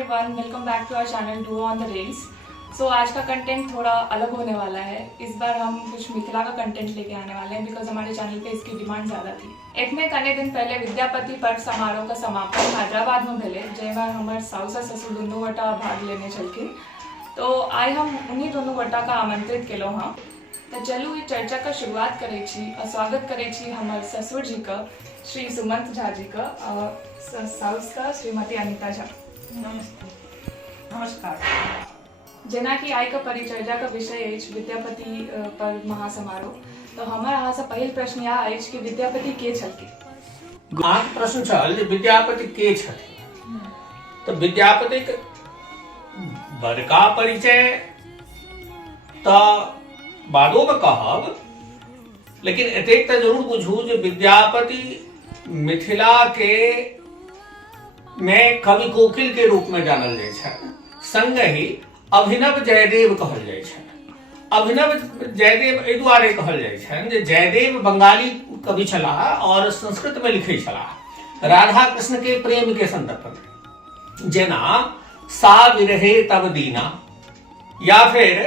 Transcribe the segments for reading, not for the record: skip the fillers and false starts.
Everyone, welcome back to our channel do on the rails. सो आज का content थोड़ा अलग होने वाला है। इस बार हम कुछ मिथिला का कंटेंट लेके आने वाले हैं बिकॉज हमारे चैनल पे इसकी डिमांड ज़्यादा थी। एक में कने दिन पहले विद्यापति पर्व समारोह का समापन हैदराबाद में भेले, जेमें हमारे साउस और ससुर दोनों गोटा भाग लेने चलखिन। तो आज हम उन्हीं दोनों गोटा का आमंत्रित केलो हाँ। तो चलू ये चर्चा का शुरुआत करे छी और स्वागत करे छी हमारे ससुर जी का श्री सुमंत झा जी का और साउस का श्रीमती अनीता झा। नमस्कार। जना की आय का परिचर्या का विषय है विद्यापति पर्व महासमारोह। तो हमारा यहाँ से पहल प्रश्न यह है कि विद्यापति के छलके। अहाँ के प्रश्न छल जे विद्यापति के छथिन। तो विद्यापति के बड़का परिचय तो बादो में कहब, लेकिन एतेक तो जरूर बुझू जे विद्यापति मिथिला के में कवि कोकिल के रूप में जानल जाय छै, संग ही अभिनव जयदेव कहल जाय छै। अभिनव जयदेव एहि दुआरे कहल जाय छै जे जयदेव बंगाली कवि छलाह और संस्कृत में लिखे छलाह राधा कृष्ण के प्रेम के संदर्भ में, जेना सा विरहे तब दीना या फिर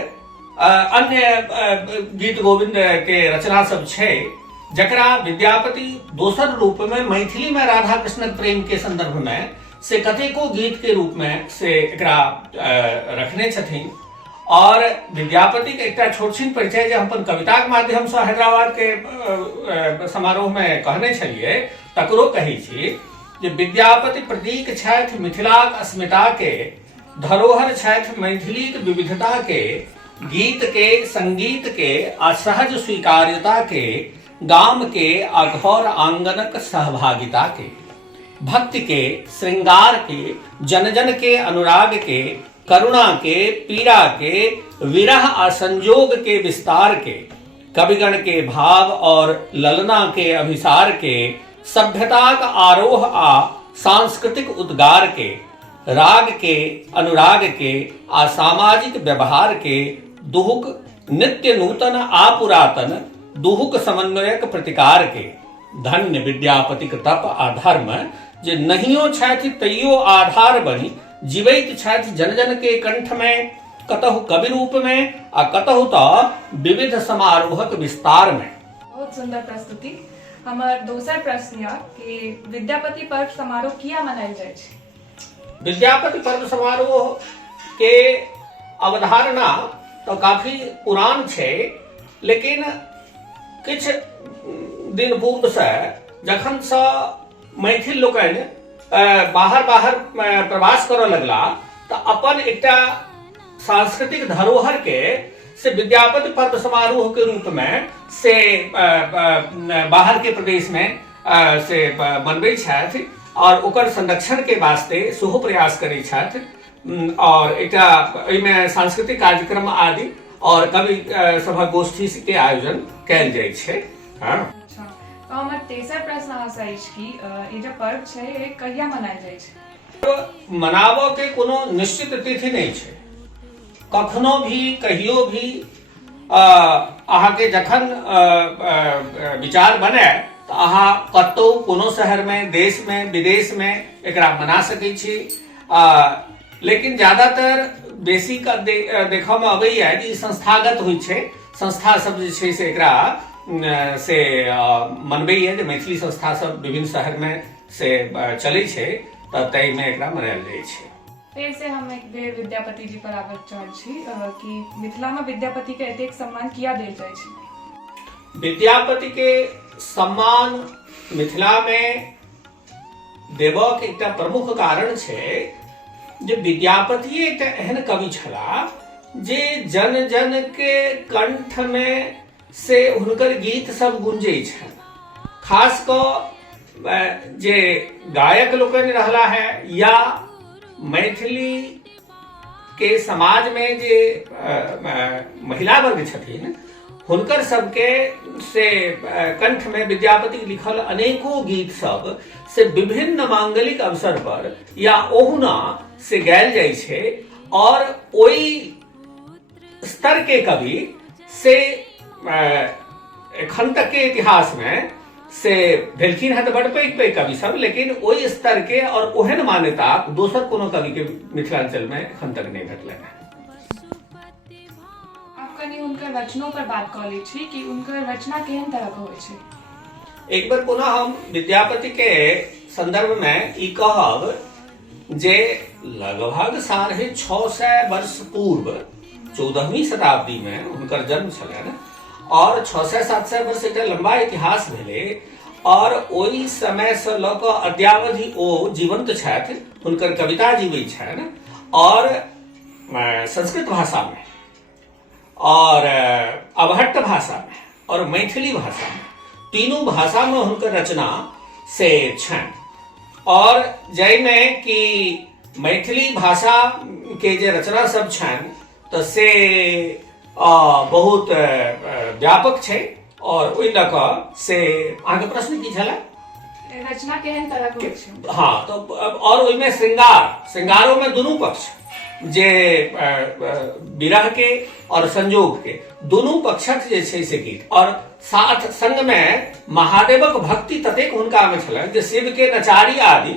अन्य गीत गोविंद के रचना सब छै, जकरा विद्यापति दोसर रूप में मैथिली में राधा कृष्ण प्रेम के संदर्भ में से कतेको गीत के रूप में से एकरा रखने छथिन। और विद्यापति के एकटा छोट छिन परिचय जे हम अपन कविता के माध्यम से हैदराबाद के समारोह में कहने छलिए तकरो कही छी जे विद्यापति प्रतीक छथि मिथिलाक अस्मिता के, धरोहर छथि मैथिलीक विविधता के, गीत के, संगीत के, असहज स्वीकार्यता के, गाम के अघोर आंगनक सहभागिता के, भक्ति के, श्रृंगार के, जन जन के अनुराग के, करुणा के, पीड़ा के, विरह और संजोग के विस्तार के, कविगण के भाव और ललना के अभिसार के, सभ्यता का आरोह आ सांस्कृतिक उद्गार के, राग के, अनुराग के आ सामाजिक व्यवहार के, दुहुक नित्य नूतन आ पुरातन दुहुक समन्वयक प्रतिकार के, धन्य विद्यापति तप आ धर्म जे नहियो छथि तैयो आधार बनी जीवैत छथि जन जन के कंठ में, कतहु कवि रूप में आ कतहु तो विविध समारोहक विस्तार में। बहुत सुंदर प्रस्तुति। हमार दोसर प्रश्न यह कि विद्यापति पर्व समारोह किया मनायल जाय छै। विद्यापति पर्व समारोह के अवधारणा तो काफी पुरान छै, लेकिन किछ दिन पूर्व से जखन से मैथिल लोकनि बाहर प्रवास करऽ लगला तो अपन एकटा सांस्कृतिक धरोहर के से विद्यापति पर्व समारोह के रूप में से बाहर के प्रदेश में से मनबै छथि और ओकर संरक्षण के वास्ते सेहो प्रयास करै छथि और एकटा एहिमे सांस्कृतिक कार्यक्रम आदि और कवि सभा गोष्ठी के आयोजन कैल जाय छै। अच्छा, तो हमर तेसर प्रश्न अहाँ कि ई जे पर्व छै ए कहिया मनायल जाय छै। मनाबो के कोनो निश्चित तिथि नहीं छै, कखनो भी कहियो भी अहाँ के जखन विचार बने तो अहाँ कतौ कोनो शहर में, देश में, विदेश में एकरा मना सकै छी। लेकिन ज्यादातर बेसी का देखा में अबैया जे संस्थागत होइ छै, संस्था सब जे छै से एकरा से मनबैया जे मैथिली संस्था सब विभिन्न शहर में से चलै छै त तै में एकरा मनायल जाइ छै। फिर से हम एक बेर विद्यापति जी पर आबत चाहै छी कि मिथिला में विद्यापति के एतेक सम्मान किया देल जाय छै। विद्यापति के सम्मान मिथिला में देबक एकटा प्रमुख कारण छै जे विद्यापति एकटा एहन कवि छलाह जे जन जन के कंठ में से हुनकर गीत सब गुंजै छनि। खास कऽ जे गायक लोकनि रहला है या मैथिली के समाज में जे महिला वर्ग छथिन हुनकर सबके से कंठ में विद्यापति के लिखल अनेको गीत सब से विभिन्न मांगलिक अवसर पर या ओहुना से गायल जाय छै और ओई स्तर के कवि से एखन तक के इतिहास में से भेलखिन है तो बड़ पैघ पैघ कवि सब, लेकिन ओहि स्तर के और ओहन मान्यता दोसर कोनो कवि के मिथिलांचल में एखन तक नहीं भेटलै है। आप कनी उनकर रचनों पर बात कऽ लै छी कि उनकर रचना केहन तरह के होइ छै। एक बार पुनः हम विद्यापति के संदर्भ में ई कहब जे लगभग 650 वर्ष पूर्व 14वीं शताब्दी में हुनकर जन्म छलनि और 600-700 वर्ष एकटा लंबा इतिहास भेलै और ओहि समय से लऽ कऽ अद्यावधि ओ जीवंत छथि, हुनकर कविता जीवैत छनि और संस्कृत भाषा में और अबहट्ट भाषा में और मैथिली भाषा में, तीनों भाषा में हुनकर रचना से छनि और जाहिमे कि मैथिली भाषा के जे रचना सब छनि तऽ से बहुत व्यापक छै और ओहि लऽ कऽ से अहाँके प्रश्न की छलै? रचना केहन तरह के होइ छै? हाँ, तो और ओहिमे श्रृंगारों में दुनू पक्ष जे विरह के और संयोग के दुनू पक्षक जे छै से गीत और साथ संग में महादेवक भक्ति ततेक हुनका में छलनि जे शिव के नचारी आदि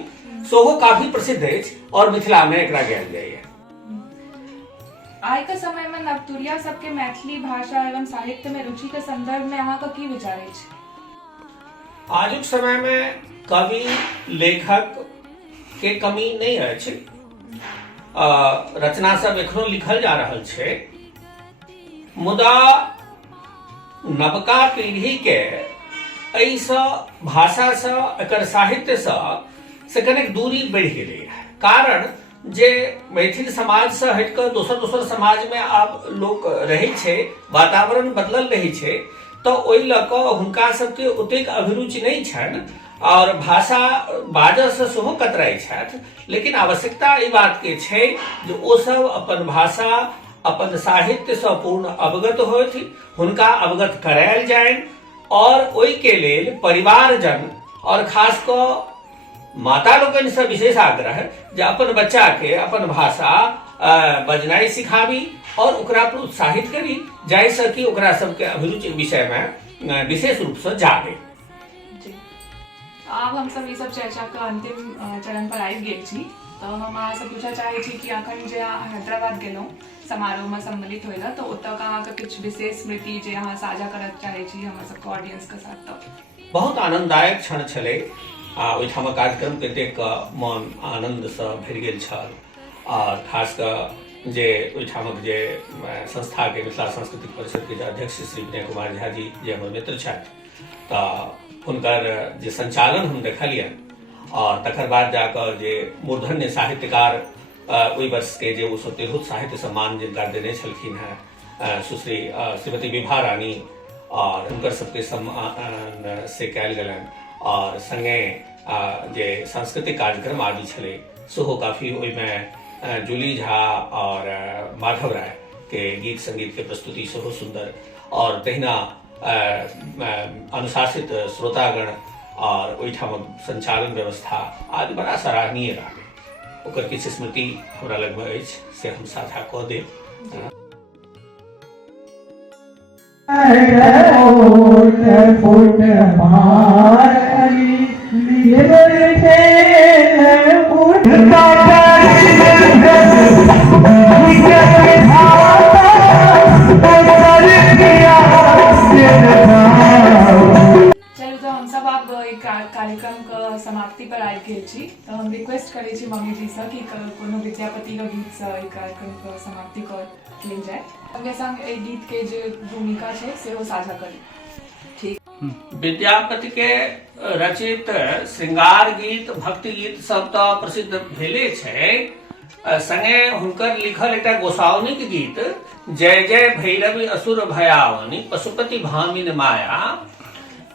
सेहो काफी प्रसिद्ध अछि और मिथिला में एकरा गायल जाइए। आइ के समय में नवतुरिया सबके मैथिली भाषा एवं साहित्य में रुचि के संदर्भ में अहाँ का की विचार अछि? आजुक समय में कवि लेखक के कमी नहीं अछि, रचना सब एखनो लिखल जा रहल छै, मुदा नवका पीढ़ी के एहिसँ भाषा से एकर साहित्य से कनेक दूरी बढ़ि गेलै है। कारण जे मैथिल समाज से हटि कऽ दोसर समाज में आब लोक रहै छै, वातावरण बदलल रहै छै, तऽ ओहि लऽ कऽ हुनका सबके ओतेक अभिरुचि नहीं छनि और भाषा बाजऽ से सेहो कतराइ छथि। लेकिन आवश्यकता ई बात के छै जे ओ सब अपन भाषा अपन साहित्य से पूर्ण अवगत होथि, हुनका अवगत करायल जानि और ओहि के लेल परिवारजन और खास कऽ माता लोकनि से विशेष आग्रह जे अपन बच्चा के अपन भाषा बजनाइ सिखाबी और ओकरा प्रोत्साहित करी, जाहिसँ कि ओकरा सबके अभिरुचि विषय में विशेष रूप से जागे। आब हम सब ई सब चर्चा के अंतिम चरण पर आबि गेल छी, तो हम अहाँ से पूछऽ चाहै छी कि अखन जे अहाँ हैदराबाद गेलहुँ समारोह में सम्मिलित होइला, तो ओतऽ अहाँके किछु विशेष स्मृति जे अहाँ साझा करऽ चाहै छी हमर सबके ऑडियंस के साथ? तऽ बहुत आनंददायक क्षण छलै, ओहिठामक कार्यक्रम के देख कऽ मन आनंद से भरि गेल छल और खास कऽ जे ओहिठामक जे संस्था के मिथिला सांस्कृतिक परिषद के अध्यक्ष श्री विनय कुमार झा जी जे हमर मित्र छथि, तऽ हुनकर जे संचालन हम देखलियनि और तकर बाद जाकर जे मूर्धन्य साहित्यकार ओहि वर्ष के जे 113 साहित्य सम्मान जिनका देने छलखिन हैं सुश्री श्रीमती विभा रानी और हुनकर सबके सम्मान से कयल गेलनि और संगे जे सांस्कृतिक कार्यक्रम आदि छलै सेहो काफी ओहिमे जूली झा और माधव राय के गीत संगीत के प्रस्तुति सेहो सुंदर और तहिना अनुशासित श्रोतागण और ओहिठामक संचालन व्यवस्था आदि बड़ा सराहनीय लागल। ओकर किछु स्मृति हमरा लगमे अछि से हम साझा कऽ देब। कार्यक्रम के समाप्ति पर आबि गेल छी, तो हम रिक्वेस्ट करै छी मम्मी जी से कि कोनो विद्यापति के गीत से ई कार्यक्रम के समाप्ति कयल जाय। संगे संग एहि गीत के जे भूमिका छै सेहो साझा करी। ठीक, विद्यापति के रचित श्रृंगार गीत भक्ति गीत सब तो प्रसिद्ध भेले छै, संगे हुनकर लिखल एकटा गोसाउनिक गीत जय जय भैरवी असुर भयावनी पशुपति भामिन माया,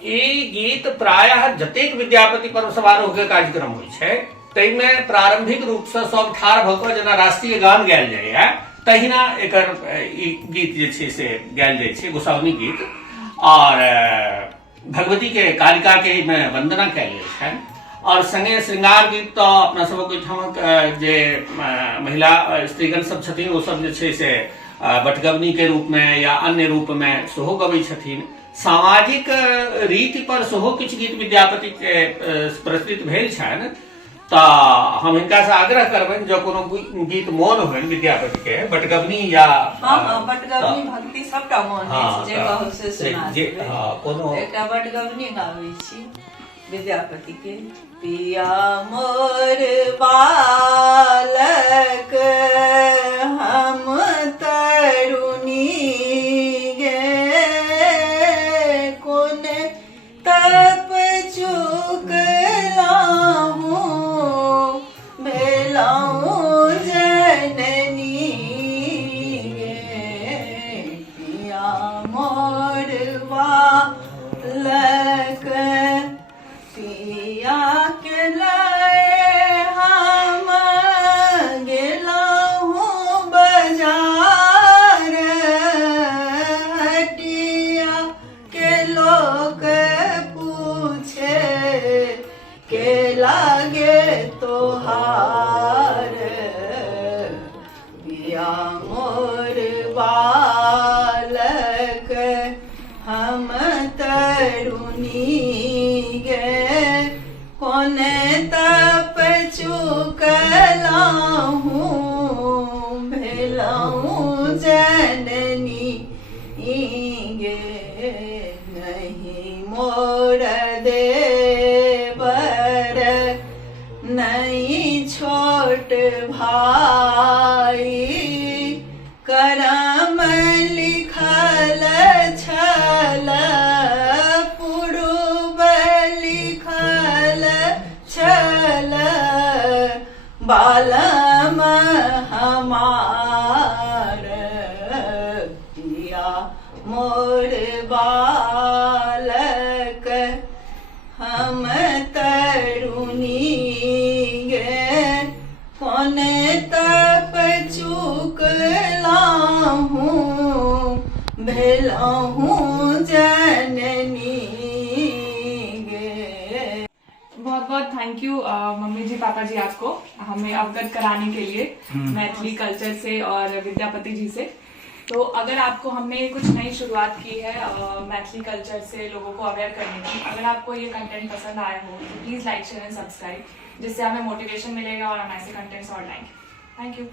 ई गीत प्रायः जतेक विद्यापति पर्व समारोह के कार्यक्रम होइ छै ताहिमे प्रारंभिक रूप से सब ठाढ़ भऽ कऽ जेना राष्ट्रीय गान गायल जाइए तहिना एकर ई गीत जे छै से गायल जाइ छै, गोसाउनी गीत, और भगवती के कालिका के एहिमे वंदना कयल गेल छनि और संगे श्रृंगार गीत तो अपना सबक ओहिठामक जे महिला स्त्रीगण सब छथिन ओ सब जे छै से बटगवनी के रूप में या अन्य रूप में सेहो गबै छथिन, सामाजिक रीति पर सेहो किछु गीत विद्यापति के प्रस्तुत भेल छनि, तऽ हम हिनका से आग्रह करबनि जो कोनो गीत मोन होनि विद्यापति के, बटगवनी या बटगवनी भक्ति सबटा मोन अछि जे कहू से सुना देबै। कोनो एकटा बटगवनी गाबै छी विद्यापति के। पिया मोर बालक हम तरुणी गे, कोन तप चुकलाहूँ भेलाहूँ जननी गे। पिया मोर बालक पिया के लाए हम गेलाहूँ बाजार, हटिया के लोग पूछे के लागे तोहार। पिया मोर बालक हम तरुणी गे, कोने तप चुकलाहूँ भेलाहूँ जननी गे। नहीं मोर देवर नहीं छोट भाई, करम लिखल छल पूर्व लिखल छल, बालम हमार। पिया मोर बालक हम तरुणी गे, कोन तप चुकलाहूँ भेलाहूँ जननी गे। बहुत बहुत थैंक यू मम्मी जी पापा जी आपको हमें अवगत कराने के लिए मैथिली कल्चर से और विद्यापति जी से। तो अगर आपको हमने कुछ नई शुरुआत की है मैथिली कल्चर से लोगों को अवेयर करने की, अगर आपको ये कंटेंट पसंद आया हो तो please like share and subscribe, जिससे हमें मोटिवेशन मिलेगा और हम ऐसे कंटेंट्स और लाएंगे। Thank you.